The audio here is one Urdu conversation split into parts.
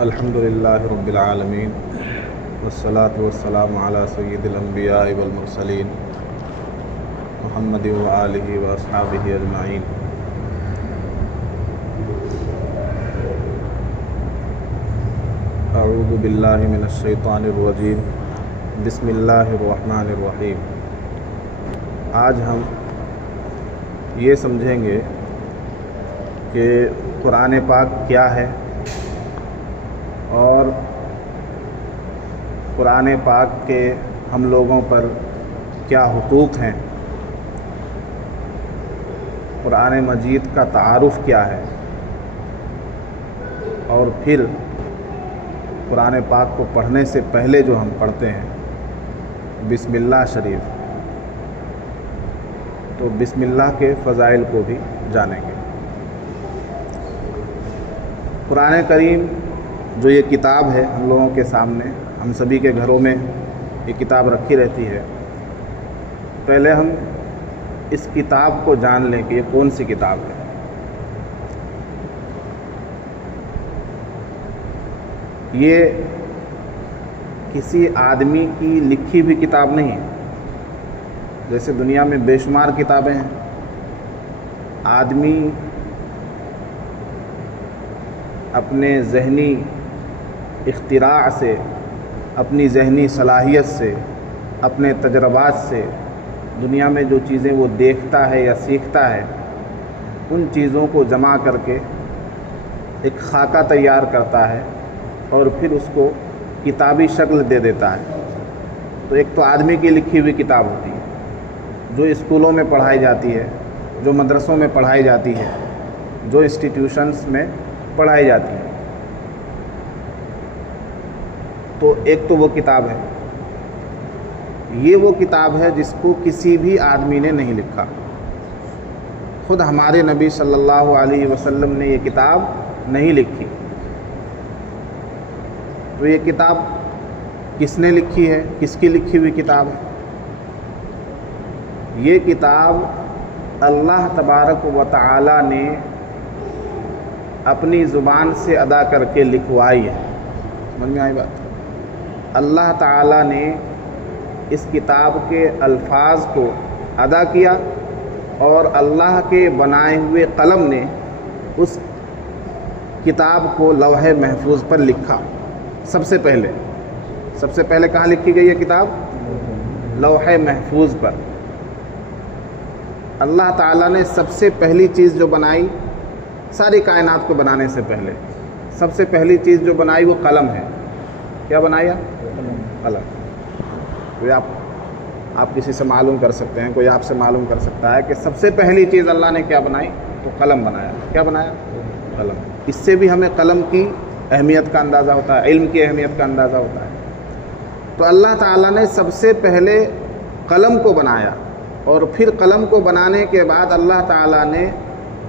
الحمدللہ رب العالمین والصلاة والسلام علی سید الانبیاء والمرسلین محمد وآلہ واصحابہ اجمعین۔ اعوذ باللہ من الشیطان الرجیم، بسم اللہ الرحمن الرحیم۔ آج ہم یہ سمجھیں گے کہ قرآن پاک کیا ہے اور قرآن پاک کے ہم لوگوں پر کیا حقوق ہیں، قرآن مجید کا تعارف کیا ہے، اور پھر قرآن پاک کو پڑھنے سے پہلے جو ہم پڑھتے ہیں بسم اللہ شریف، تو بسم اللہ کے فضائل کو بھی جانیں گے۔ قرآن کریم جو یہ کتاب ہے ہم لوگوں کے سامنے، ہم سبھی کے گھروں میں یہ کتاب رکھی رہتی ہے، پہلے ہم اس کتاب کو جان لیں کہ یہ کون سی کتاب ہے۔ یہ کسی آدمی کی لکھی ہوئی کتاب نہیں ہے۔ جیسے دنیا میں بے شمار کتابیں ہیں، آدمی اپنے ذہنی اختراع سے، اپنی ذہنی صلاحیت سے، اپنے تجربات سے دنیا میں جو چیزیں وہ دیکھتا ہے یا سیکھتا ہے، ان چیزوں کو جمع کر کے ایک خاکہ تیار کرتا ہے اور پھر اس کو کتابی شکل دے دیتا ہے۔ تو ایک تو آدمی کی لکھی ہوئی کتاب ہوتی ہے جو اسکولوں میں پڑھائی جاتی ہے، جو مدرسوں میں پڑھائی جاتی ہے، جو انسٹیٹیوشنز میں پڑھائی جاتی ہے۔ تو ایک تو وہ کتاب ہے، یہ وہ کتاب ہے جس کو کسی بھی آدمی نے نہیں لکھا۔ خود ہمارے نبی صلی اللہ علیہ وسلم نے یہ کتاب نہیں لکھی۔ تو یہ کتاب کس نے لکھی ہے، کس کی لکھی ہوئی کتاب ہے؟ یہ کتاب اللہ تبارک و تعالی نے اپنی زبان سے ادا کر کے لکھوائی ہے۔ سمجھ میں آئی بات؟ اللہ تعالی نے اس کتاب کے الفاظ کو ادا کیا اور اللہ کے بنائے ہوئے قلم نے اس کتاب کو لوح محفوظ پر لکھا۔ سب سے پہلے کہاں لکھی گئی یہ کتاب؟ لوح محفوظ پر۔ اللہ تعالیٰ نے سب سے پہلی چیز جو بنائی، ساری کائنات کو بنانے سے پہلے سب سے پہلی چیز جو بنائی وہ قلم ہے۔ کیا بنایا؟ قلم۔ کوئی آپ کسی سے معلوم کر سکتے ہیں، کوئی آپ سے معلوم کر سکتا ہے کہ سب سے پہلی چیز اللہ نے کیا بنائی؟ تو قلم بنایا۔ کیا بنایا؟ قلم۔ اس سے بھی ہمیں قلم کی اہمیت کا اندازہ ہوتا ہے، علم کی اہمیت کا اندازہ ہوتا ہے۔ تو اللہ تعالیٰ نے سب سے پہلے قلم کو بنایا، اور پھر قلم کو بنانے کے بعد اللہ تعالیٰ نے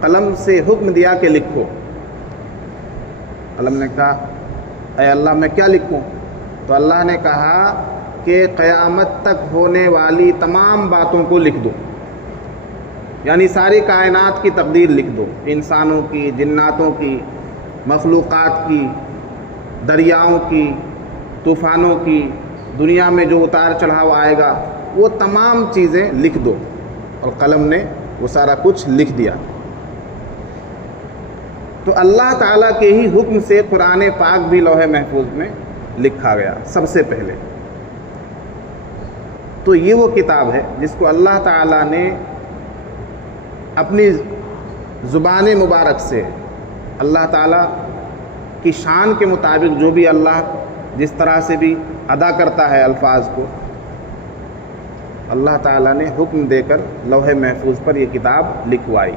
قلم سے حکم دیا کہ لکھو۔ قلم نے کہا اے اللہ میں کیا لکھوں؟ تو اللہ نے کہا کہ قیامت تک ہونے والی تمام باتوں کو لکھ دو، یعنی ساری کائنات کی تقدیر لکھ دو، انسانوں کی، جناتوں کی، مخلوقات کی، دریاؤں کی، طوفانوں کی، دنیا میں جو اتار چڑھاؤ آئے گا وہ تمام چیزیں لکھ دو۔ اور قلم نے وہ سارا کچھ لکھ دیا۔ تو اللہ تعالیٰ کے ہی حکم سے قرآن پاک بھی لوح محفوظ میں لکھا گیا سب سے پہلے۔ تو یہ وہ کتاب ہے جس کو اللہ تعالیٰ نے اپنی زبان مبارک سے، اللہ تعالیٰ کی شان کے مطابق جو بھی اللہ جس طرح سے بھی ادا کرتا ہے الفاظ کو، اللہ تعالیٰ نے حکم دے کر لوح محفوظ پر یہ کتاب لکھوائی۔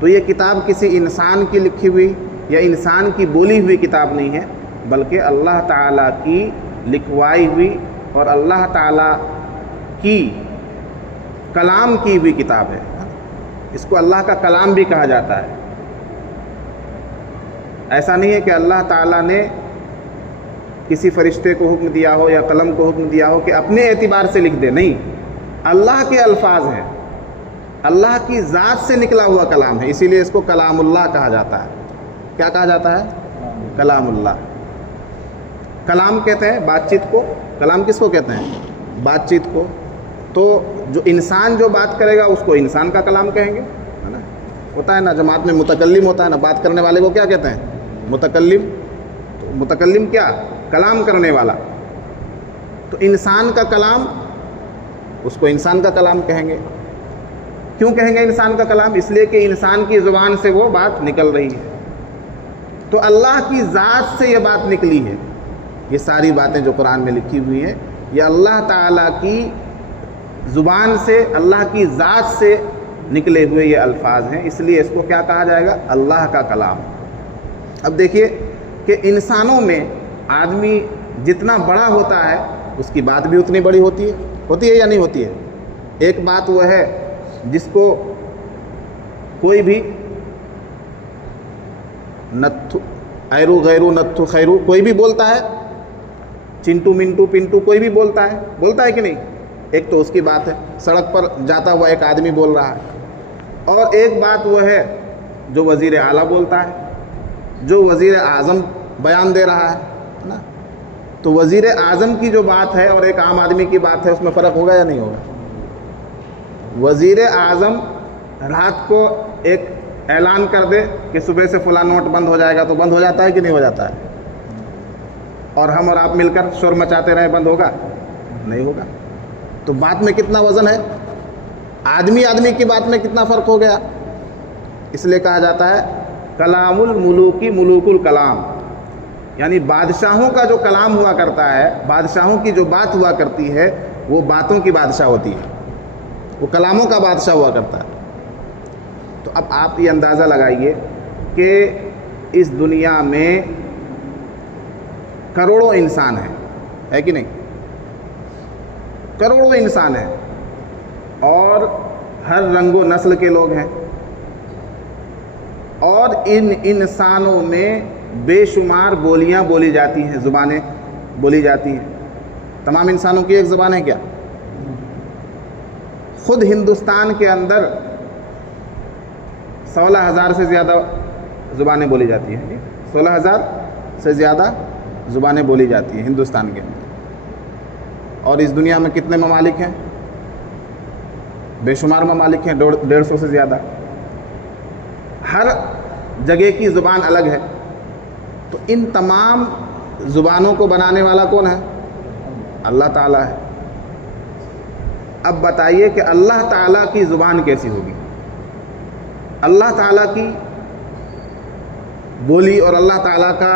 تو یہ کتاب کسی انسان کی لکھی ہوئی یا انسان کی بولی ہوئی کتاب نہیں ہے، بلکہ اللہ تعالیٰ کی لکھوائی ہوئی اور اللہ تعالیٰ کی کلام کی ہوئی کتاب ہے۔ اس کو اللہ کا کلام بھی کہا جاتا ہے۔ ایسا نہیں ہے کہ اللہ تعالیٰ نے کسی فرشتے کو حکم دیا ہو یا قلم کو حکم دیا ہو کہ اپنے اعتبار سے لکھ دے، نہیں، اللہ کے الفاظ ہیں، اللہ کی ذات سے نکلا ہوا کلام ہے، اسی لیے اس کو کلام اللہ کہا جاتا ہے۔ کیا کہا جاتا ہے؟ کلام اللہ۔ کلام کہتے ہیں بات چیت کو. کلام کس کو کہتے ہیں؟ بات چیت کو. تو جو انسان جو بات کرے گا اس کو انسان کا کلام کہیں گے, ہے نا. ہوتا ہے نا جماعت میں متکلم ہوتا ہے نا, بات کرنے والے کو کیا کہتے ہیں؟ متکلم. تو متکلم کیا؟ کلام کرنے والا. تو انسان کا کلام, اس کو انسان کا کلام کہیں گے. کیوں کہیں گے انسان کا کلام؟ اس لیے کہ انسان کی زبان سے وہ بات نکل رہی ہے. تو اللہ کی ذات سے یہ بات نکلی ہے. یہ ساری باتیں جو قرآن میں لکھی ہوئی ہیں یہ اللہ تعالیٰ کی زبان سے, اللہ کی ذات سے نکلے ہوئے یہ الفاظ ہیں. اس لیے اس کو کیا کہا جائے گا؟ اللہ کا کلام. اب دیکھیے کہ انسانوں میں آدمی جتنا بڑا ہوتا ہے اس کی بات بھی اتنی بڑی ہوتی ہے یا نہیں ہوتی ہے؟ ایک بات وہ ہے جس کو کوئی بھی نتھو ایرو غیرو نتھو خیرو کوئی بھی بولتا ہے, چنٹو منٹو پنٹو کوئی بھی بولتا ہے کہ نہیں؟ ایک تو اس کی بات ہے, سڑک پر جاتا ہوا ایک آدمی بول رہا ہے. اور ایک بات وہ ہے جو وزیر اعلیٰ بولتا ہے, جو وزیر اعظم بیان دے رہا ہے نا. تو وزیر اعظم کی جو بات ہے اور ایک عام آدمی کی بات ہے اس میں فرق ہوگا یا نہیں ہوگا؟ وزیر اعظم رات کو ایک اعلان کر دے کہ صبح سے فلاں نوٹ بند ہو جائے گا تو بند ہو جاتا ہے کہ نہیں ہو جاتا ہے؟ اور ہم اور آپ مل کر شور مچاتے رہے, بند ہوگا؟ نہیں ہوگا. تو بات میں کتنا وزن ہے, آدمی کی بات میں کتنا فرق ہو گیا. اس لیے کہا جاتا ہے کلام الملوکی ملوک الکلام, یعنی بادشاہوں کا جو کلام ہوا کرتا ہے, بادشاہوں کی جو بات ہوا کرتی ہے وہ باتوں کی بادشاہ ہوتی ہے, وہ کلاموں کا بادشاہ ہوا کرتا ہے. تو اب آپ یہ اندازہ لگائیے کہ اس دنیا میں کروڑوں انسان ہیں, ہے کہ نہیں؟ کروڑوں انسان ہیں اور ہر رنگ و نسل کے لوگ ہیں, اور ان انسانوں میں بے شمار بولیاں بولی جاتی ہیں, زبانیں بولی جاتی ہیں. تمام انسانوں کی ایک زبان ہے کیا؟ خود ہندوستان کے اندر 16,000 سے زیادہ زبانیں بولی جاتی ہیں. 16,000 سے زیادہ زبانیں بولی جاتی ہیں ہندوستان کے اندر. اور اس دنیا میں کتنے ممالک ہیں؟ بے شمار ممالک ہیں, 150 سے زیادہ. ہر جگہ کی زبان الگ ہے. تو ان تمام زبانوں کو بنانے والا کون ہے؟ اللہ تعالیٰ ہے. اب بتائیے کہ اللہ تعالیٰ کی زبان کیسی ہوگی؟ اللہ تعالیٰ کی بولی اور اللہ تعالیٰ کا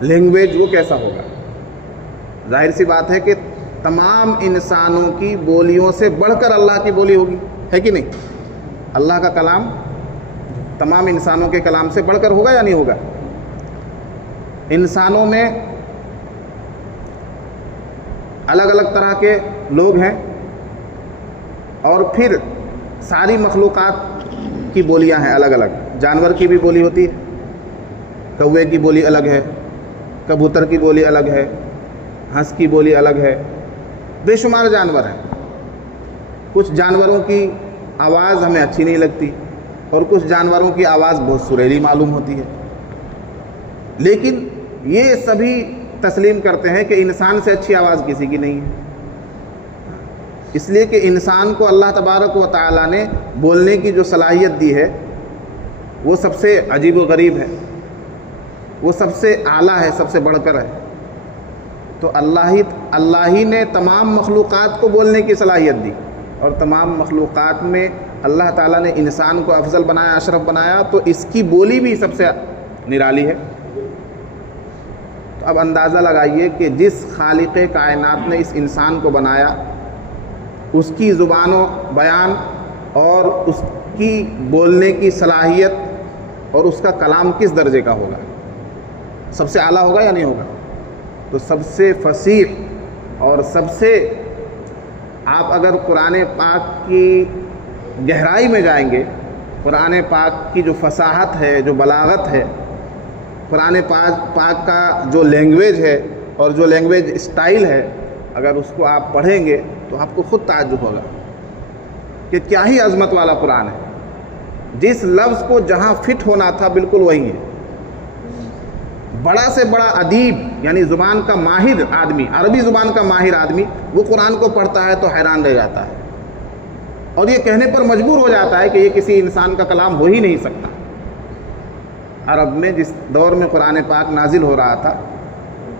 لینگویج وہ کیسا ہوگا؟ ظاہر سی بات ہے کہ تمام انسانوں کی بولیوں سے بڑھ کر اللہ کی بولی ہوگی, ہے کہ نہیں؟ اللہ کا کلام تمام انسانوں کے کلام سے بڑھ کر ہوگا یا نہیں ہوگا؟ انسانوں میں الگ الگ طرح کے لوگ ہیں, اور پھر ساری مخلوقات کی بولیاں ہیں الگ الگ. جانور کی بھی بولی ہوتی ہے, کوے کی بولی الگ ہے, کبوتر کی بولی الگ ہے, ہنس کی بولی الگ ہے, بے شمار جانور ہیں. کچھ جانوروں کی آواز ہمیں اچھی نہیں لگتی اور کچھ جانوروں کی آواز بہت سریلی معلوم ہوتی ہے, لیکن یہ سبھی تسلیم کرتے ہیں کہ انسان سے اچھی آواز کسی کی نہیں ہے. اس لیے کہ انسان کو اللہ تبارک و تعالیٰ نے بولنے کی جو صلاحیت دی ہے وہ سب سے عجیب و غریب ہے, وہ سب سے اعلیٰ ہے, سب سے بڑھ کر ہے. تو اللہ ہی نے تمام مخلوقات کو بولنے کی صلاحیت دی, اور تمام مخلوقات میں اللہ تعالیٰ نے انسان کو افضل بنایا, اشرف بنایا, تو اس کی بولی بھی سب سے نرالی ہے. تو اب اندازہ لگائیے کہ جس خالق کائنات نے اس انسان کو بنایا, اس کی زبان و بیان اور اس کی بولنے کی صلاحیت اور اس کا کلام کس درجے کا ہوگا؟ سب سے اعلیٰ ہوگا یا نہیں ہوگا؟ تو سب سے فصیح اور سب سے, آپ اگر قرآن پاک کی گہرائی میں جائیں گے, قرآن پاک کی جو فصاحت ہے, جو بلاغت ہے, قرآن پاک کا جو لینگویج ہے اور جو لینگویج اسٹائل ہے, اگر اس کو آپ پڑھیں گے تو آپ کو خود تعجب ہوگا کہ کیا ہی عظمت والا قرآن ہے. جس لفظ کو جہاں فٹ ہونا تھا بالکل وہی ہے, بڑا سے بڑا ادیب یعنی زبان کا ماہر آدمی، عربی زبان کا ماہر آدمی، وہ قرآن کو پڑھتا ہے تو حیران رہ جاتا ہے اور یہ کہنے پر مجبور ہو جاتا ہے کہ یہ کسی انسان کا کلام ہو ہی نہیں سکتا۔ عرب میں جس دور میں قرآن پاک نازل ہو رہا تھا،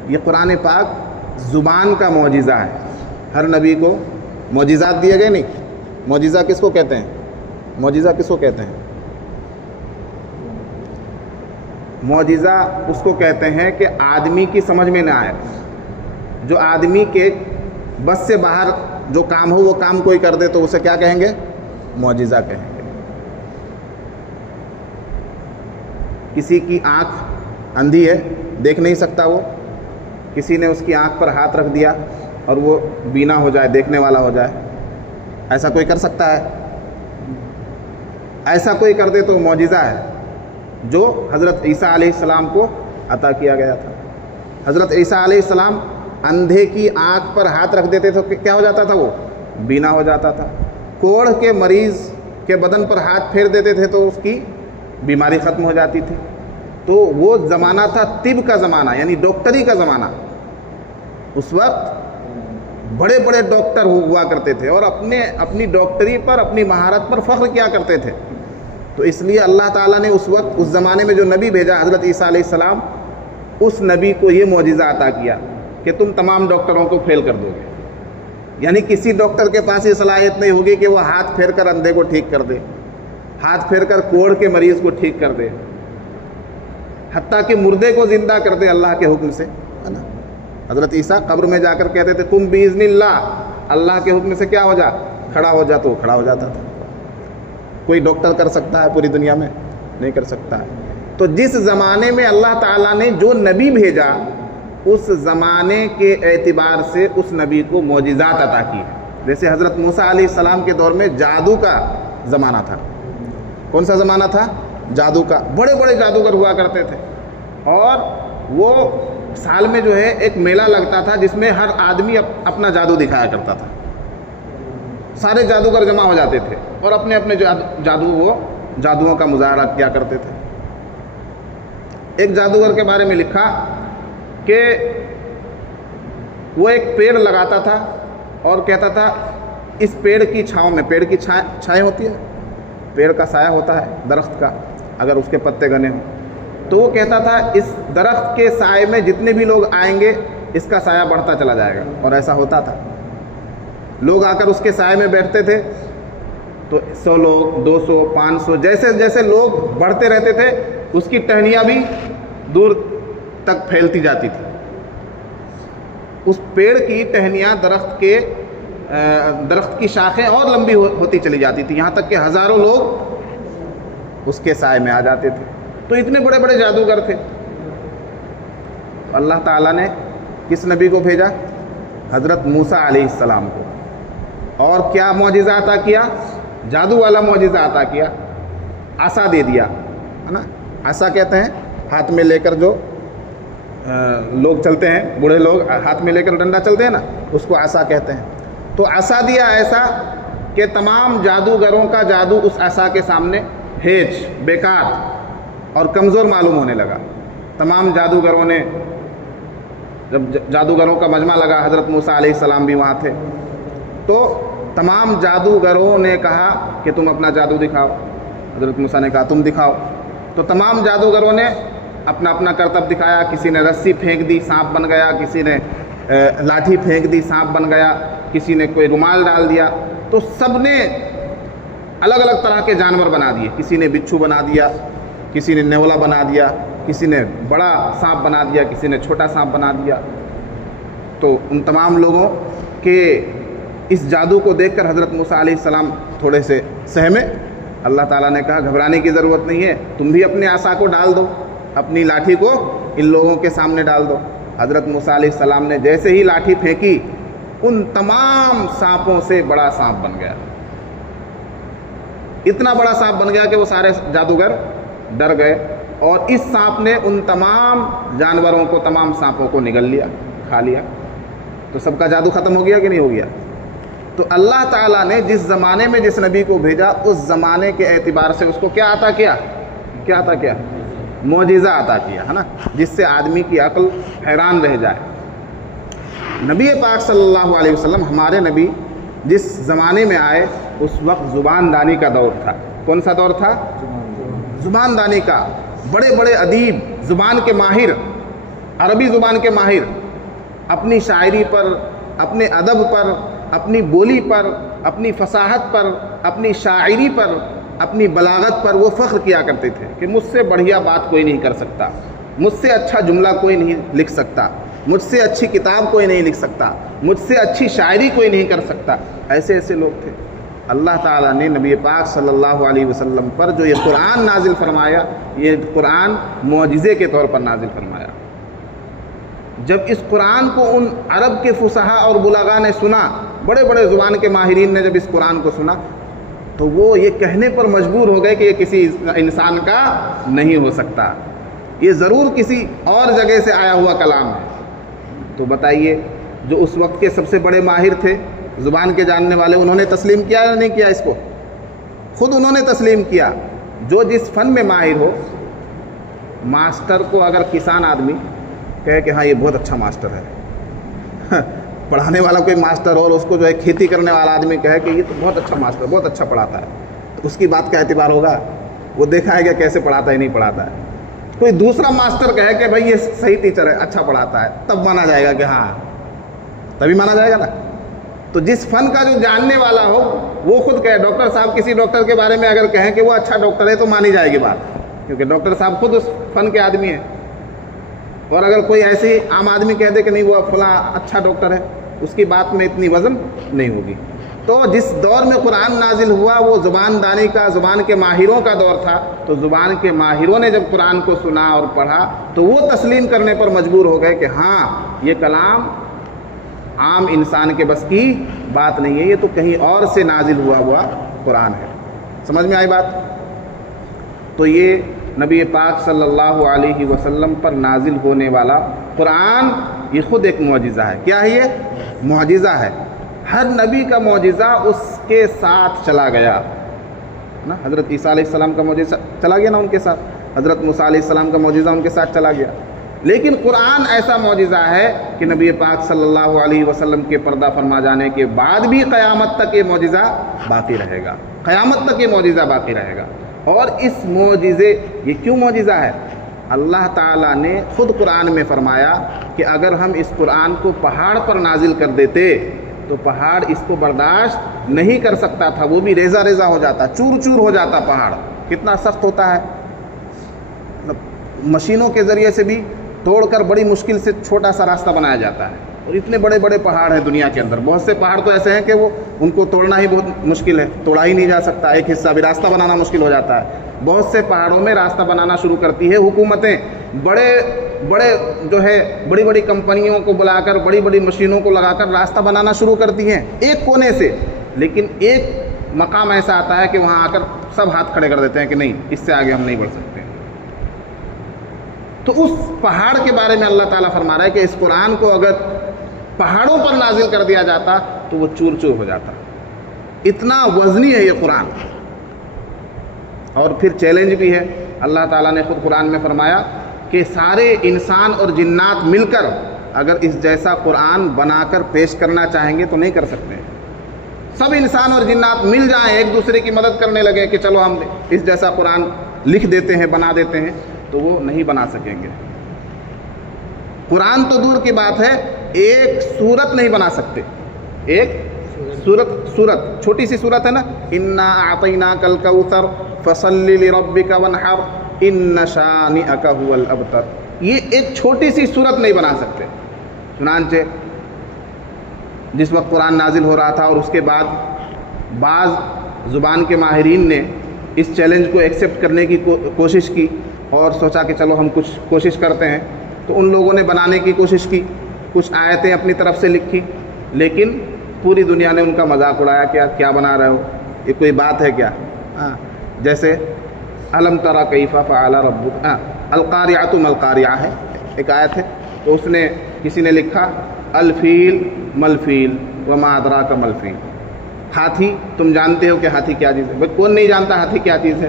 یہ قرآن پاک زبان کا معجزہ ہے۔ ہر نبی کو معجزات دیے گئے نہیں۔ معجزہ کس کو کہتے ہیں؟ معجزہ کس کو کہتے ہیں؟ معجزہ اس کو کہتے ہیں کہ آدمی کی سمجھ میں نہ آئے، جو آدمی کے بس سے باہر جو کام ہو وہ کام کوئی کر دے تو اسے کیا کہیں گے؟ معجزہ کہیں گے۔ کسی کی آنکھ اندھی ہے، دیکھ نہیں سکتا وہ، کسی نے اس کی آنکھ پر ہاتھ رکھ دیا اور وہ بینا ہو جائے، دیکھنے والا ہو جائے، ایسا کوئی کر سکتا ہے؟ ایسا کوئی کر دے تو معجزہ ہے، جو حضرت عیسیٰ علیہ السلام کو عطا کیا گیا تھا۔ حضرت عیسیٰ علیہ السلام اندھے کی آنکھ پر ہاتھ رکھ دیتے تو کیا ہو جاتا تھا؟ وہ بینا ہو جاتا تھا۔ کوڑھ کے مریض کے بدن پر ہاتھ پھیر دیتے تھے تو اس کی بیماری ختم ہو جاتی تھی۔ تو وہ زمانہ تھا طب کا زمانہ، یعنی ڈاکٹری کا زمانہ۔ اس وقت بڑے بڑے ڈاکٹر ہوا کرتے تھے اور اپنی ڈاکٹری پر، اپنی مہارت پر فخر کیا کرتے تھے۔ تو اس لیے اللہ تعالیٰ نے اس وقت، اس زمانے میں جو نبی بھیجا حضرت عیسیٰ علیہ السلام، اس نبی کو یہ معجزہ عطا کیا کہ تم تمام ڈاکٹروں کو فیل کر دو گے۔ یعنی کسی ڈاکٹر کے پاس یہ صلاحیت نہیں ہوگی کہ وہ ہاتھ پھیر کر اندھے کو ٹھیک کر دے، ہاتھ پھیر کر کوڑھ کے مریض کو ٹھیک کر دے، حتیٰ کہ مردے کو زندہ کر دے اللہ کے حکم سے، ہے نا۔ حضرت عیسیٰ قبر میں جا کر کہتے تھے تم باذن اللہ، اللہ کے حکم سے کیا ہو جا، کھڑا ہو جا، تو کھڑا ہو جاتا تھا۔ کوئی ڈاکٹر کر سکتا ہے پوری دنیا میں؟ نہیں کر سکتا ہے۔ تو جس زمانے میں اللہ تعالیٰ نے جو نبی بھیجا، اس زمانے کے اعتبار سے اس نبی کو معجزات عطا کی۔ جیسے حضرت موسیٰ علیہ السلام کے دور میں جادو کا زمانہ تھا۔ کون سا زمانہ تھا؟ جادو کا۔ بڑے بڑے جادوگر ہوا کرتے تھے اور وہ سال میں جو ہے ایک میلہ لگتا تھا جس میں ہر آدمی اپنا جادو دکھایا کرتا تھا۔ سارے جادوگر جمع ہو جاتے تھے اور اپنے اپنے جادوؤں کا مظاہرہ کیا کرتے تھے۔ ایک جادوگر کے بارے میں لکھا کہ وہ ایک پیڑ لگاتا تھا اور کہتا تھا اس پیڑ کی چھاؤں میں، پیڑ کی چھائیں ہوتی ہے، پیڑ کا سایہ ہوتا ہے درخت کا اگر اس کے پتے گھنے ہوں، تو وہ کہتا تھا اس درخت کے سائے میں جتنے بھی لوگ آئیں گے اس کا سایہ بڑھتا چلا جائے گا۔ اور ایسا ہوتا تھا، لوگ آ کر اس کے سائے میں بیٹھتے تھے تو 100 لوگ، 200، 500، جیسے جیسے لوگ بڑھتے رہتے تھے اس کی ٹہنیاں بھی دور تک پھیلتی جاتی تھی۔ اس پیڑ کی ٹہنیاں درخت کی شاخیں اور لمبی ہوتی چلی جاتی تھی، یہاں تک کہ ہزاروں لوگ اس کے سائے میں آ جاتے تھے۔ تو اتنے بڑے بڑے جادوگر تھے۔ اللہ تعالیٰ نے کس نبی کو بھیجا؟ حضرت موسیٰ علیہ السلام کو۔ اور کیا معجزہ عطا کیا؟ جادو والا معجزہ عطا کیا، عصا دے دیا، ہے نا۔ عصا کہتے ہیں ہاتھ میں لے کر جو لوگ چلتے ہیں، بوڑھے لوگ ہاتھ میں لے کر ڈنڈا چلتے ہیں نا، اس کو عصا کہتے ہیں۔ تو عصا دیا ایسا کہ تمام جادوگروں کا جادو اس عصا کے سامنے ہیج، بیکار اور کمزور معلوم ہونے لگا۔ تمام جادوگروں نے، جب جادوگروں کا مجمع لگا، حضرت موسیٰ علیہ السلام بھی وہاں تھے، تو تمام جادوگروں نے کہا کہ تم اپنا جادو دکھاؤ۔ حضرت موسیٰ نے کہا تم دکھاؤ۔ تو تمام جادوگروں نے اپنا اپنا کرتب دکھایا۔ کسی نے رسی پھینک دی، سانپ بن گیا، کسی نے لاٹھی پھینک دی، سانپ بن گیا، کسی نے کوئی رومال ڈال دیا۔ تو سب نے الگ الگ طرح کے جانور بنا دیے، کسی نے بچھو بنا دیا، کسی نے نیولا بنا دیا، کسی نے بڑا سانپ بنا دیا، کسی نے چھوٹا سانپ بنا دیا۔ تو ان تمام لوگوں کے اس جادو کو دیکھ کر حضرت موسیٰ علیہ السلام تھوڑے سے سہمے۔ اللہ تعالیٰ نے کہا گھبرانے کی ضرورت نہیں ہے، تم بھی اپنے عصا کو ڈال دو، اپنی لاٹھی کو ان لوگوں کے سامنے ڈال دو۔ حضرت موسیٰ علیہ السلام نے جیسے ہی لاٹھی پھینکی، ان تمام سانپوں سے بڑا سانپ بن گیا۔ اتنا بڑا سانپ بن گیا کہ وہ سارے جادوگر ڈر گئے، اور اس سانپ نے ان تمام جانوروں کو، تمام سانپوں کو نگل لیا، کھا لیا۔ تو سب کا جادو ختم ہو گیا کہ نہیں ہو گیا؟ تو اللہ تعالیٰ نے جس زمانے میں جس نبی کو بھیجا، اس زمانے کے اعتبار سے اس کو کیا عطا کیا؟ کیا عطا کیا؟ معجزہ عطا کیا ہے نا، جس سے آدمی کی عقل حیران رہ جائے۔ نبی پاک صلی اللہ علیہ وسلم، ہمارے نبی جس زمانے میں آئے اس وقت زبان دانی کا دور تھا۔ کون سا دور تھا؟ زبان دانی کا۔ بڑے بڑے ادیب، زبان کے ماہر، عربی زبان کے ماہر، اپنی شاعری پر، اپنے ادب پر، اپنی بولی پر، اپنی فصاحت پر، اپنی شاعری پر، اپنی بلاغت پر وہ فخر کیا کرتے تھے کہ مجھ سے بڑھیا بات کوئی نہیں کر سکتا، مجھ سے اچھا جملہ کوئی نہیں لکھ سکتا، مجھ سے اچھی کتاب کوئی نہیں لکھ سکتا، مجھ سے اچھی شاعری کوئی نہیں کر سکتا۔ ایسے ایسے لوگ تھے۔ اللہ تعالیٰ نے نبی پاک صلی اللہ علیہ وسلم پر جو یہ قرآن نازل فرمایا، یہ قرآن معجزے کے طور پر نازل فرمایا۔ جب اس قرآن کو ان عرب کے فصحاء اور بلغاء نے سنا، بڑے بڑے زبان کے ماہرین نے جب اس قرآن کو سنا، تو وہ یہ کہنے پر مجبور ہو گئے کہ یہ کسی انسان کا نہیں ہو سکتا، یہ ضرور کسی اور جگہ سے آیا ہوا کلام ہے۔ تو بتائیے، جو اس وقت کے سب سے بڑے ماہر تھے، زبان کے جاننے والے، انہوں نے تسلیم کیا یا نہیں کیا اس کو؟ خود انہوں نے تسلیم کیا۔ جو جس فن میں ماہر ہو، ماسٹر کو اگر کسان آدمی کہے کہ ہاں یہ بہت اچھا ماسٹر ہے، پڑھانے والا کوئی ماسٹر ہو اور اس کو جو ہے کھیتی کرنے والا آدمی کہے کہ یہ تو بہت اچھا ماسٹر، بہت اچھا پڑھاتا ہے، تو اس کی بات کا اعتبار ہوگا؟ وہ دیکھا ہے کہ کیسے پڑھاتا ہے نہیں پڑھاتا ہے۔ کوئی دوسرا ماسٹر کہے کہ بھائی یہ صحیح ٹیچر ہے، اچھا پڑھاتا ہے، تب مانا جائے گا کہ ہاں، تبھی مانا جائے گا نا۔ تو جس فن کا جو جاننے والا ہو وہ خود کہے، ڈاکٹر صاحب کسی ڈاکٹر کے بارے میں اگر کہیں کہ وہ اچھا ڈاکٹر ہے تو مانی جائے گی بات، کیونکہ ڈاکٹر صاحب خود اس فن کے آدمی ہیں۔ اور اگر کوئی ایسی عام آدمی کہہ دے کہ نہیں وہ فلاں اچھا ڈاکٹر ہے، اس کی بات میں اتنی وزن نہیں ہوگی۔ تو جس دور میں قرآن نازل ہوا وہ زبان دانی کا، زبان کے ماہروں کا دور تھا۔ تو زبان کے ماہروں نے جب قرآن کو سنا اور پڑھا تو وہ تسلیم کرنے پر مجبور ہو گئے کہ ہاں یہ کلام عام انسان کے بس کی بات نہیں ہے، یہ تو کہیں اور سے نازل ہوا قرآن ہے۔ سمجھ میں آئی بات؟ تو یہ نبی پاک صلی اللہ علیہ وسلم پر نازل ہونے والا قرآن یہ خود ایک معجزہ ہے۔ کیا ہے؟ یہ معجزہ ہے۔ ہر نبی کا معجزہ اس کے ساتھ چلا گیا نا۔ حضرت عیسیٰ علیہ السلام کا معجزہ چلا گیا نا ان کے ساتھ، حضرت موسیٰ علیہ السلام کا معجزہ ان کے ساتھ چلا گیا۔ لیکن قرآن ایسا معجزہ ہے کہ نبی پاک صلی اللہ علیہ وسلم کے پردہ فرما جانے کے بعد بھی قیامت تک یہ معجزہ باقی رہے گا، قیامت تک یہ معجزہ باقی رہے گا۔ اور اس معجزے، یہ کیوں معجزہ ہے؟ اللہ تعالیٰ نے خود قرآن میں فرمایا کہ اگر ہم اس قرآن کو پہاڑ پر نازل کر دیتے تو پہاڑ اس کو برداشت نہیں کر سکتا تھا، وہ بھی ریزہ ریزہ ہو جاتا، چور چور ہو جاتا۔ پہاڑ کتنا سخت ہوتا ہے، مشینوں کے ذریعے سے بھی توڑ کر بڑی مشکل سے چھوٹا سا راستہ بنایا جاتا ہے۔ اور اتنے بڑے بڑے پہاڑ ہیں دنیا کے اندر، بہت سے پہاڑ تو ایسے ہیں کہ وہ ان کو توڑنا ہی بہت مشکل ہے، توڑا ہی نہیں جا سکتا، ایک حصہ بھی راستہ بنانا مشکل ہو جاتا ہے۔ بہت سے پہاڑوں میں راستہ بنانا شروع کرتی ہے حکومتیں، بڑے بڑے جو ہے بڑی بڑی کمپنیوں کو بلا کر، بڑی بڑی مشینوں کو لگا کر راستہ بنانا شروع کرتی ہیں ایک کونے سے، لیکن ایک مقام ایسا آتا ہے کہ وہاں آ کر سب ہاتھ کھڑے کر دیتے ہیں کہ نہیں، اس سے آگے ہم نہیں بڑھ سکتے۔ تو اس پہاڑ کے بارے میں اللہ تعالیٰ فرما رہا ہے کہ اس قرآن کو اگر پہاڑوں پر نازل کر دیا جاتا تو وہ چور چور ہو جاتا، اتنا وزنی ہے یہ قرآن۔ اور پھر چیلنج بھی ہے، اللہ تعالیٰ نے خود قرآن میں فرمایا کہ سارے انسان اور جنات مل کر اگر اس جیسا قرآن بنا کر پیش کرنا چاہیں گے تو نہیں کر سکتے۔ سب انسان اور جنات مل جائیں، ایک دوسرے کی مدد کرنے لگے کہ چلو ہم اس جیسا قرآن لکھ دیتے ہیں، بنا دیتے ہیں، تو وہ نہیں بنا سکیں گے۔ قرآن تو دور کی بات ہے، ایک سورت نہیں بنا سکتے۔ ایک سورت چھوٹی سی سورت ہے نا، انا اعطیناک الکوثر فصلی لربک وانحر ان شانئک هو الابتر، یہ ایک چھوٹی سی سورت نہیں بنا سکتے۔ چنانچہ جس وقت قرآن نازل ہو رہا تھا اور اس کے بعد بعض زبان کے ماہرین نے اس چیلنج کو ایکسیپٹ کرنے کی کوشش کی اور سوچا کہ چلو ہم کچھ کوشش کرتے ہیں، تو ان لوگوں نے بنانے کی کوشش کی، کچھ آیتیں اپنی طرف سے لکھی، لیکن پوری دنیا نے ان کا مذاق اڑایا، کیا بنا رہے ہو، یہ کوئی بات ہے کیا؟ جیسے الم تری کیف فعل ربک، القاریعۃ ما القاریعہ ہے ایک آیت ہے، تو اس نے کسی نے لکھا الفیل ملفیل وما ادراک ملفیل، ہاتھی، تم جانتے ہو کہ ہاتھی کیا چیز ہے؟ بھائی کون نہیں جانتا ہاتھی کیا چیز ہے؟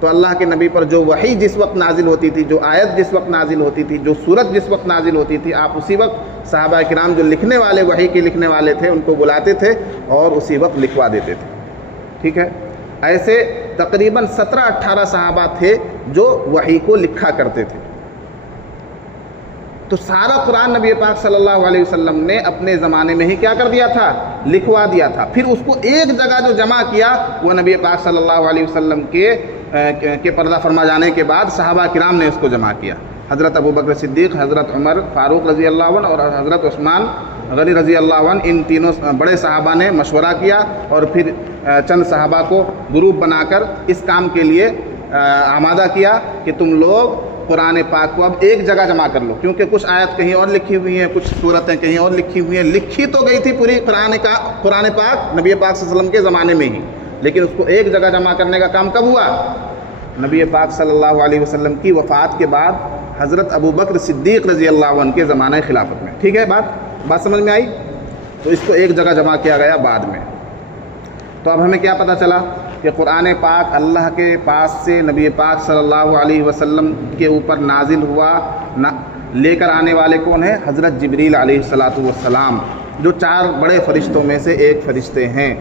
تو اللہ کے نبی پر جو وحی جس وقت نازل ہوتی تھی، جو آیت جس وقت نازل ہوتی تھی، جو سورت جس وقت نازل ہوتی تھی، آپ اسی وقت صحابہ کرام جو لکھنے والے، وحی کے لکھنے والے تھے، ان کو بلاتے تھے اور اسی وقت لکھوا دیتے تھے. ٹھیک ہے. ایسے تقریباً 17-18 صحابہ تھے جو وحی کو لکھا کرتے تھے. تو سارا قرآن نبی پاک صلی اللہ علیہ وسلم نے اپنے زمانے میں ہی کیا کر دیا تھا؟ لکھوا دیا تھا. پھر اس کو ایک جگہ جو جمع کیا وہ نبی پاک صلی اللہ علیہ وسلم کے پردہ فرما جانے کے بعد صحابہ کرام نے اس کو جمع کیا. حضرت ابوبکر صدیق، حضرت عمر فاروق رضی اللہ عنہ اور حضرت عثمان غنی رضی اللہ عنہ، ان تینوں بڑے صحابہ نے مشورہ کیا اور پھر چند صحابہ کو گروپ بنا کر اس کام کے لیے آمادہ کیا کہ تم لوگ قرآن پاک کو اب ایک جگہ جمع کر لو، کیونکہ کچھ آیت کہیں اور لکھی ہوئی ہیں، کچھ صورتیں کہیں اور لکھی ہوئی ہیں. لکھی تو گئی تھی پوری قرآن پاک نبی پاک صلی اللہ علیہ وسلم کے زمانے میں ہی، لیکن اس کو ایک جگہ جمع کرنے کا کام کب ہوا؟ نبی پاک صلی اللہ علیہ وسلم کی وفات کے بعد حضرت ابوبکر صدیق رضی اللہ عنہ کے زمانہ خلافت میں. ٹھیک ہے، بات سمجھ میں آئی؟ تو اس کو ایک جگہ جمع کیا گیا بعد میں. تو اب ہمیں کیا پتہ چلا کہ قرآن پاک اللہ کے پاس سے نبی پاک صلی اللہ علیہ وسلم کے اوپر نازل ہوا. لے کر آنے والے کون ہیں؟ حضرت جبریل علیہ السلام، جو 4 بڑے فرشتوں میں سے ایک فرشتے ہیں.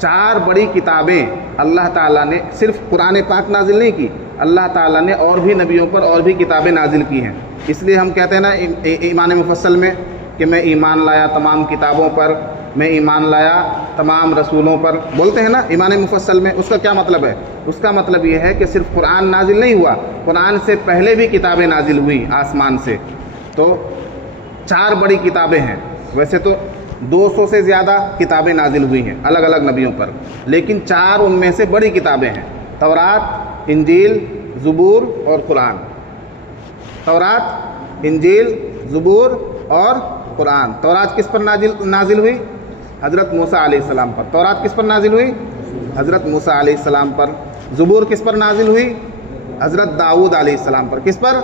4 بڑی کتابیں اللہ تعالیٰ نے صرف قرآن پاک نازل نہیں کی، اللہ تعالیٰ نے اور بھی نبیوں پر اور بھی کتابیں نازل کی ہیں. اس لیے ہم کہتے ہیں نا ایمان مفصل میں کہ میں ایمان لایا تمام کتابوں پر، میں ایمان لایا تمام رسولوں پر، بولتے ہیں نا ایمان مفصل میں. اس کا کیا مطلب ہے؟ اس کا مطلب یہ ہے کہ صرف قرآن نازل نہیں ہوا، قرآن سے پہلے بھی کتابیں نازل ہوئیں آسمان سے. تو 4 بڑی کتابیں ہیں. ویسے تو 200 سے زیادہ کتابیں نازل ہوئی ہیں الگ الگ نبیوں پر، لیکن 4 ان میں سے بڑی کتابیں ہیں: تورات، انجیل، زبور اور قرآن. تورات، انجیل، زبور اور قرآن. تورات کس پر نازل ہوئی؟ حضرت موسیٰ علیہ السلام پر. تورات کس پر نازل ہوئی؟ حضرت موسیٰ علیہ السلام پر. زبور کس پر نازل ہوئی؟ حضرت داؤد علیہ السلام پر. کس پر؟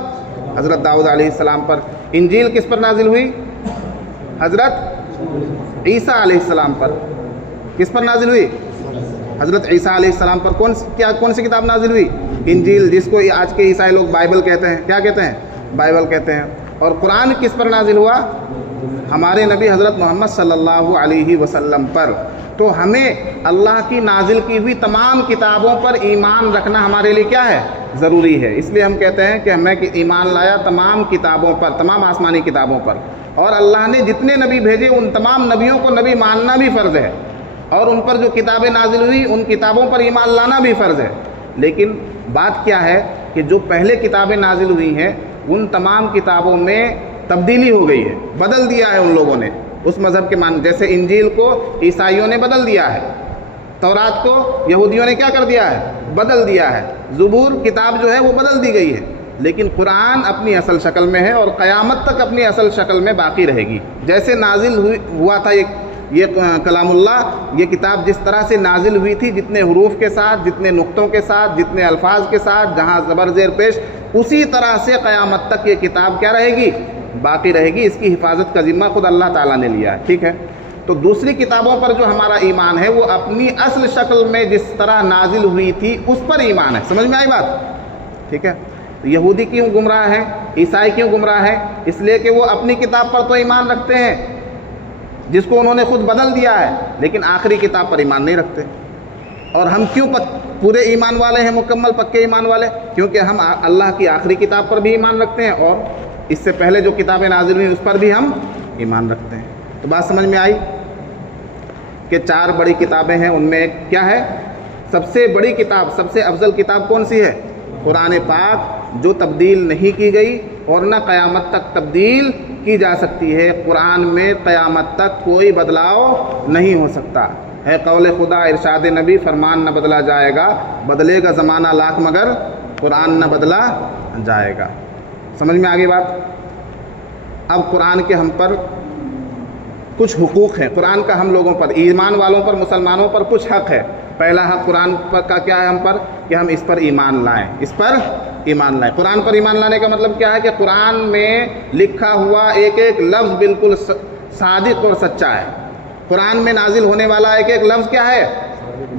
حضرت داؤد علیہ السلام پر. انجیل کس پر نازل ہوئی؟ حضرت عیسیٰ علیہ السلام پر. کس پر نازل ہوئی؟ حضرت عیسیٰ علیہ السلام پر. کون سی کتاب نازل ہوئی؟ انجیل، جس کو آج کے عیسائی لوگ بائبل کہتے ہیں. کیا کہتے ہیں؟ بائبل کہتے ہیں. اور قرآن کس پر نازل ہوا؟ ہمارے نبی حضرت محمد صلی اللہ علیہ وسلم پر. تو ہمیں اللہ کی نازل کی ہوئی تمام کتابوں پر ایمان رکھنا ہمارے لیے کیا ہے؟ ضروری ہے. اس لیے ہم کہتے ہیں کہ ہمیں ایمان لایا تمام کتابوں پر، تمام آسمانی کتابوں پر. اور اللہ نے جتنے نبی بھیجے ان تمام نبیوں کو نبی ماننا بھی فرض ہے، اور ان پر جو کتابیں نازل ہوئی ان کتابوں پر ایمان لانا بھی فرض ہے. لیکن بات کیا ہے کہ جو پہلے کتابیں نازل ہوئی ہیں ان تمام کتابوں میں تبدیلی ہو گئی ہے، بدل دیا ہے ان لوگوں نے اس مذہب کے جیسے انجیل کو عیسائیوں نے بدل دیا ہے، تورات کو یہودیوں نے کیا کر دیا ہے؟ بدل دیا ہے. زبور کتاب جو ہے وہ بدل دی گئی ہے، لیکن قرآن اپنی اصل شکل میں ہے اور قیامت تک اپنی اصل شکل میں باقی رہے گی. جیسے نازل ہوا تھا یہ کلام اللہ، یہ کتاب جس طرح سے نازل ہوئی تھی، جتنے حروف کے ساتھ، جتنے نقطوں کے ساتھ، جتنے الفاظ کے ساتھ، جہاں زبر زیر پیش، اسی طرح سے قیامت تک یہ کتاب کیا رہے گی؟ باقی رہے گی. اس کی حفاظت کا ذمہ خود اللہ تعالیٰ نے لیا ہے. ٹھیک ہے. تو دوسری کتابوں پر جو ہمارا ایمان ہے وہ اپنی اصل شکل میں جس طرح نازل ہوئی تھی اس پر ایمان ہے. سمجھ میں آئی بات؟ ٹھیک ہے. یہودی کیوں گمراہ ہیں؟ عیسائی کیوں گمراہ ہیں؟ اس لیے کہ وہ اپنی کتاب پر تو ایمان رکھتے ہیں جس کو انہوں نے خود بدل دیا ہے، لیکن آخری کتاب پر ایمان نہیں رکھتے. اور ہم کیوں پورے ایمان والے ہیں، مکمل پکے ایمان والے؟ کیونکہ ہم اللہ کی آخری کتاب پر بھی ایمان رکھتے ہیں اور اس سے پہلے جو کتابیں نازل ہوئی اس پر بھی ہم ایمان رکھتے ہیں. تو بات سمجھ میں آئی کہ 4 بڑی کتابیں ہیں. ان میں کیا ہے؟ سب سے بڑی کتاب، سب سے افضل کتاب کون سی ہے؟ قرآن پاک، جو تبدیل نہیں کی گئی اور نہ قیامت تک تبدیل کی جا سکتی ہے. قرآن میں قیامت تک کوئی بدلاؤ نہیں ہو سکتا ہے. قول خدا، ارشاد نبی، فرمان نہ بدلا جائے گا، بدلے گا زمانہ لاکھ مگر قرآن نہ بدلا جائے گا. سمجھ میں آگے بات؟ اب قرآن کے ہم پر کچھ حقوق ہیں. قرآن کا ہم لوگوں پر، ایمان والوں پر، مسلمانوں پر کچھ حق ہے. پہلا حق قرآن پر کا کیا ہے ہم پر؟ کہ ہم اس پر ایمان لائیں. اس پر ایمان لائیں. قرآن پر ایمان لانے کا مطلب کیا ہے؟ کہ قرآن میں لکھا ہوا ایک ایک لفظ بالکل صادق اور سچا ہے. قرآن میں نازل ہونے والا ایک ایک لفظ کیا ہے؟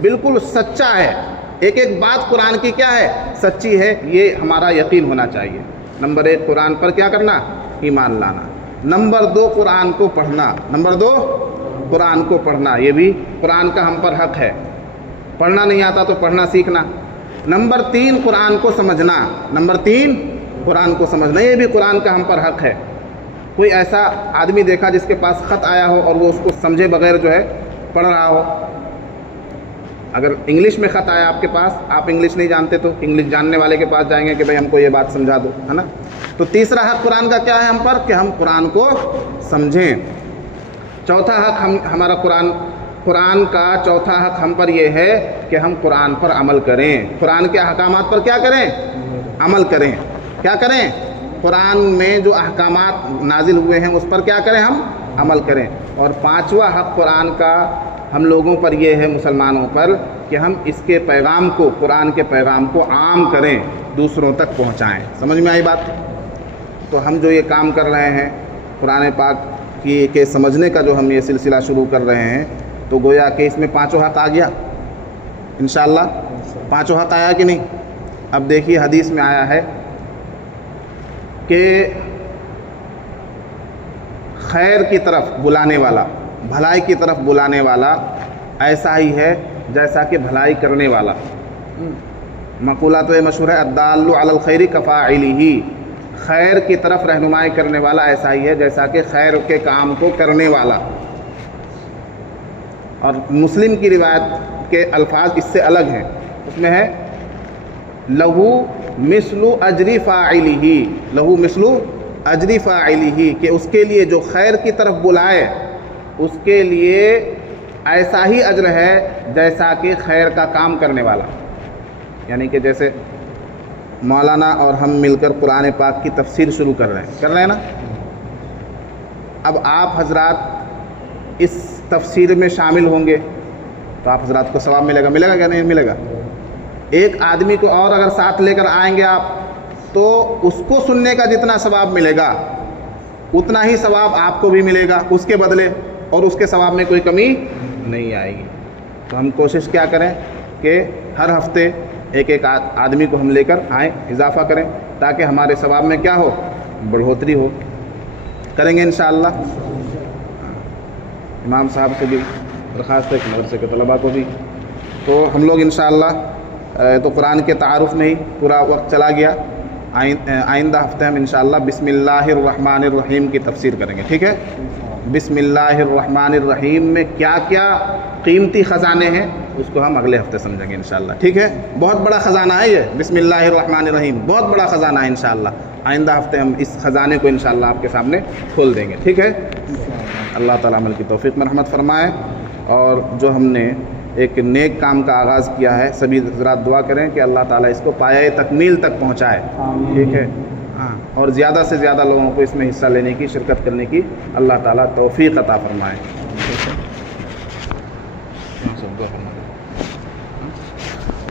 بالکل سچا ہے. ایک ایک بات قرآن کی کیا ہے؟ سچی ہے، یہ ہمارا یقین ہونا چاہیے۔ نمبر 1 قرآن پر کیا کرنا؟ ایمان لانا۔ نمبر 2 قرآن کو پڑھنا۔ نمبر 2 قرآن کو پڑھنا، یہ بھی قرآن کا ہم پر حق ہے، پڑھنا نہیں آتا تو پڑھنا سیکھنا۔ نمبر 3 قرآن کو سمجھنا۔ نمبر 3 قرآن کو سمجھنا، یہ بھی قرآن کا ہم پر حق ہے۔ کوئی ایسا آدمی دیکھا جس کے پاس خط آیا ہو اور وہ اس کو سمجھے بغیر جو ہے پڑھ رہا ہو؟ اگر انگلش میں خط آیا آپ کے پاس، آپ انگلش نہیں جانتے تو انگلش جاننے والے کے پاس جائیں گے کہ بھائی ہم کو یہ بات سمجھا دو، ہے نا؟ تو تیسرا حق قرآن کا کیا ہے ہم پر؟ کہ ہم قرآن کو سمجھیں۔ چوتھا حق ہمارا قرآن کا چوتھا حق ہم پر یہ ہے کہ ہم قرآن پر عمل کریں، قرآن کے احکامات پر کیا کریں؟ عمل کریں۔ کیا کریں؟ قرآن میں جو احکامات نازل ہوئے ہیں اس پر کیا کریں؟ ہم عمل کریں۔ اور پانچواں حق قرآن کا ہم لوگوں پر یہ ہے، مسلمانوں پر، کہ ہم اس کے پیغام کو، قرآن کے پیغام کو عام کریں، دوسروں تک پہنچائیں۔ سمجھ میں آئی بات؟ تو ہم جو یہ کام کر رہے ہیں قرآن پاک کے سمجھنے کا، جو ہم یہ سلسلہ شروع کر رہے ہیں، تو گویا کہ اس میں پانچوں حق آ گیا انشاءاللہ۔ پانچوں حق آیا کہ نہیں؟ اب دیکھیے حدیث میں آیا ہے کہ خیر کی طرف بلانے والا، بھلائی کی طرف بلانے والا ایسا ہی ہے جیسا کہ بھلائی کرنے والا۔ مقولہ تو یہ مشہور ہے، الدال علی الخیر کفاعلہ، خیر کی طرف رہنمائی کرنے والا ایسا ہی ہے جیسا کہ خیر کے کام کو کرنے والا۔ اور مسلم کی روایت کے الفاظ اس سے الگ ہیں، اس میں ہے لہو مثل اجر فاعلہ، لہو مثل اجر فاعلہ، کہ اس کے لیے جو خیر کی طرف بلائے اس کے لیے ایسا ہی اجر ہے جیسا کہ خیر کا کام کرنے والا۔ یعنی کہ جیسے مولانا اور ہم مل کر قرآن پاک کی تفسیر شروع کر رہے ہیں نا، اب آپ حضرات اس تفسیر میں شامل ہوں گے تو آپ حضرات کو ثواب ملے گا کہ نہیں ملے گا؟ ایک آدمی کو اور اگر ساتھ لے کر آئیں گے آپ تو اس کو سننے کا جتنا ثواب ملے گا اتنا ہی ثواب آپ کو بھی ملے گا اس کے بدلے، اور اس کے ثواب میں کوئی کمی نہیں آئے گی۔ تو ہم کوشش کیا کریں کہ ہر ہفتے ایک ایک آدمی کو ہم لے کر آئیں، اضافہ کریں، تاکہ ہمارے ثواب میں کیا ہو؟ بڑھوتری ہو۔ کریں گے انشاءاللہ۔ امام صاحب سے بھی درخواست ہے کہ مدرسے کے طلباء کو بھی۔ تو ہم لوگ انشاءاللہ تو قرآن کے تعارف میں ہی پورا وقت چلا گیا، آئندہ ہفتے ہم انشاءاللہ بسم اللہ الرحمن الرحیم کی تفسیر کریں گے، ٹھیک ہے؟ بسم اللہ الرحمن الرحیم میں کیا کیا قیمتی خزانے ہیں اس کو ہم اگلے ہفتے سمجھیں گے انشاءاللہ، ٹھیک ہے؟ بہت بڑا خزانہ ہے یہ بسم اللہ الرحمن الرحیم، بہت بڑا خزانہ ہے انشاءاللہ۔ آئندہ ہفتے ہم اس خزانے کو انشاءاللہ آپ کے سامنے کھول دیں گے، ٹھیک ہے؟ اللہ تعالیٰ عمل کی توفیق میں رحمت فرمائے۔ اور جو ہم نے ایک نیک کام کا آغاز کیا ہے، سبھی حضرات دعا کریں کہ اللہ تعالیٰ اس کو پایۂ تکمیل تک پہنچائے، ٹھیک ہے؟ ہاں، اور زیادہ سے زیادہ لوگوں کو اس میں حصہ لینے کی، شرکت کرنے کی اللہ تعالیٰ توفیق عطا فرمائے۔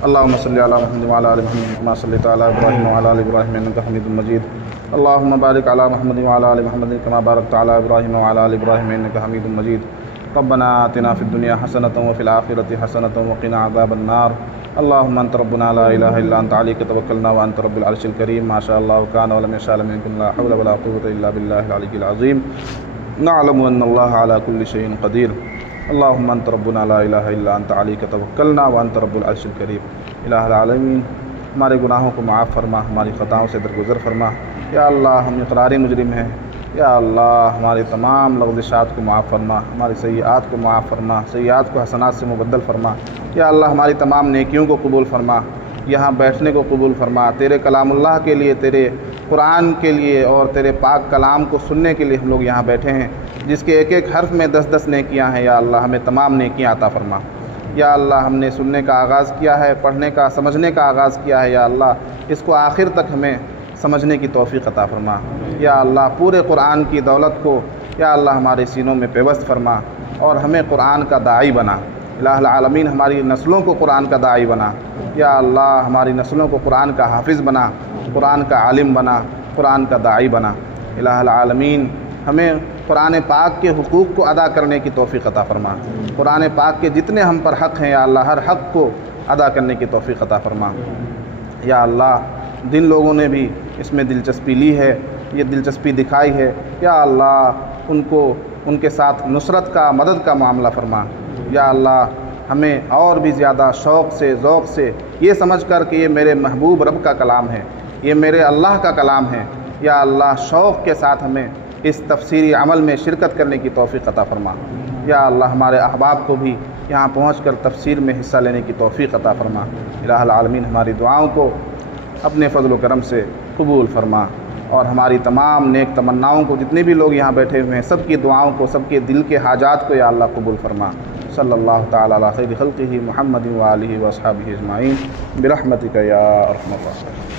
اللہم صلی علی محمد وعلی آل محمد کما صلیت علی ابراہیم وعلی آل ابراہیم انک حمید مجید۔ اللہم بارک علی محمد وعلی آل محمد کما بارکت علی ابراہیم وعلی آل ابراہیم انک حمید مجید۔ ربنا آتنا فی الدنیا حسنۃ وفی الآخرۃ حسنۃ وقنا عذاب النار۔ اللہم انت ربنا لا الہ الا انت علیک توکلنا وانت رب العرش الکریم، ما شاء اللہ کان ولم یشاء لم یکن، لا حول ولا قوة الا باللہ العلی العظیم۔ نعلم ان اللہ علی کل شیء قدیر۔ اللہم انت ربنا لا الہ الا انت علیک توکلنا وانت رب العرش الکریم۔ الہ العالمین، ہمارے گناہوں کو معاف فرما، ہماری خطاؤں سے درگزر فرما۔ یا اللہ، ہم اقراری مجرم ہیں، یا اللہ ہمارے تمام لغزشات کو معاف فرما، ہماری سیئات کو معاف فرما، سیئات کو حسنات سے مبدل فرما۔ یا اللہ ہماری تمام نیکیوں کو قبول فرما، یہاں بیٹھنے کو قبول فرما، تیرے کلام اللہ کے لیے، تیرے قرآن کے لیے اور تیرے پاک کلام کو سننے کے لیے ہم لوگ یہاں بیٹھے ہیں، جس کے ایک ایک حرف میں 10 نیکیاں ہیں۔ یا اللہ ہمیں تمام نیکیاں عطا فرما۔ یا اللہ ہم نے سننے کا آغاز کیا ہے، پڑھنے کا، سمجھنے کا آغاز کیا ہے، یا اللہ اس کو آخر تک ہمیں سمجھنے کی توفیق عطا فرما۔ یا اللہ پورے قرآن کی دولت کو یا اللہ ہمارے سینوں میں پیوست فرما اور ہمیں قرآن کا داعی بنا۔ الہ العالمین، ہماری نسلوں کو قرآن کا داعی بنا۔ یا اللہ ہماری نسلوں کو قرآن کا حافظ بنا، قرآن کا عالم بنا، قرآن کا داعی بنا۔ الہ العالمین، ہمیں قرآن پاک کے حقوق کو ادا کرنے کی توفیق عطا فرما۔ قرآن پاک کے جتنے ہم پر حق ہیں یا اللہ ہر حق کو ادا کرنے کی توفیق عطا فرما۔ یا اللہ جن لوگوں نے بھی اس میں دلچسپی لی ہے، یہ دلچسپی دکھائی ہے، یا اللہ ان کو ان کے ساتھ نصرت کا مدد کا معاملہ فرما۔ یا اللہ ہمیں اور بھی زیادہ شوق سے ذوق سے یہ سمجھ کر کہ یہ میرے محبوب رب کا کلام ہے، یہ میرے اللہ کا کلام ہے، یا اللہ شوق کے ساتھ ہمیں اس تفسیری عمل میں شرکت کرنے کی توفیق عطا فرما۔ یا اللہ ہمارے احباب کو بھی یہاں پہنچ کر تفسیر میں حصہ لینے کی توفیق عطا فرما۔ الہ العالمین ہماری دعاؤں کو اپنے فضل و کرم سے قبول فرما، اور ہماری تمام نیک تمناؤں کو، جتنے بھی لوگ یہاں بیٹھے ہوئے ہیں سب کی دعاؤں کو، سب کے دل کے حاجات کو یا اللہ قبول فرما۔ صلی اللہ تعالی علی خیر خلقہ محمد و آلہ و اصحابہ اجمعین برحمتک یا ارحم الراحمین۔